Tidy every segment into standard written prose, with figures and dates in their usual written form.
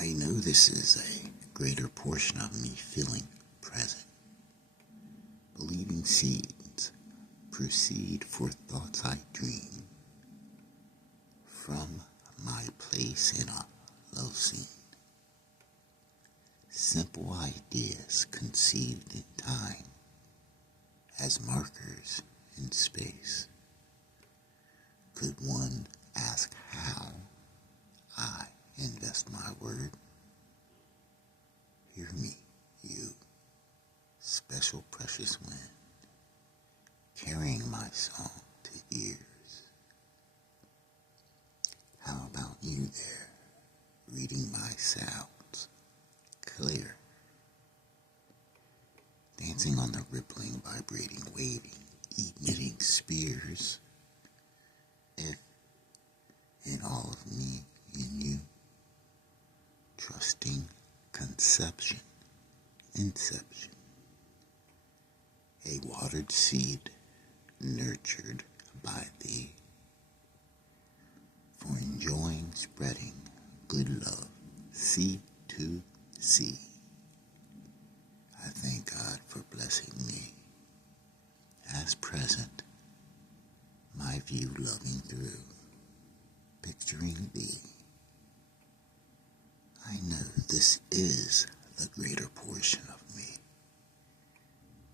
I know this is a greater portion of me feeling present, believing seeds proceed for thoughts I dream from my place in a love scene. Simple ideas conceived in time as markers in space. Could one ask how I invest my word? Hear me, you, special precious wind, carrying my song to ears. How about you there, reading my sounds clear, dancing on the rippling, vibrating, waving, emitting spears? If in all of me, in you, trusting conception, inception, a watered seed nurtured by thee, for enjoying spreading good love, sea to sea. I thank God for blessing me as present, my view loving through, picturing thee. I know this is the greater portion of me,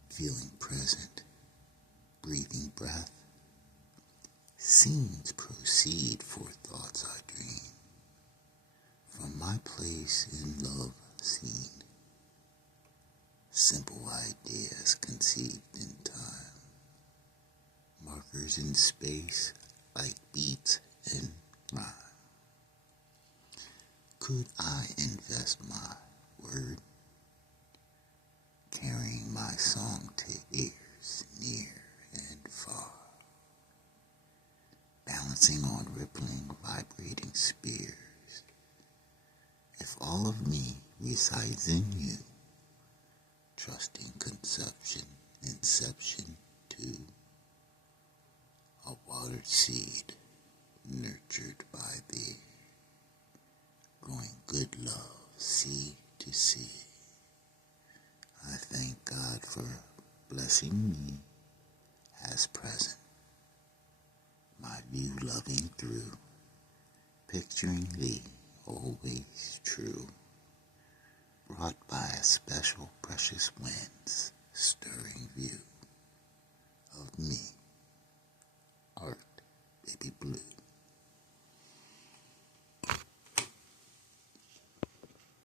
feeling present, breathing breath. Scenes proceed for thoughts I dream, from my place in love seen. Simple ideas conceived in time, markers in space like beats in rhyme. Could I invest my word, carrying my song to ears near and far, balancing on rippling, vibrating spears? If all of me resides in you, trusting conception, inception to a watered seed nurtured by thee, growing good love, sea to sea. I thank God for blessing me as present, my view loving through, picturing thee always true, brought by a special precious winds, stirring view of me, art, baby blue.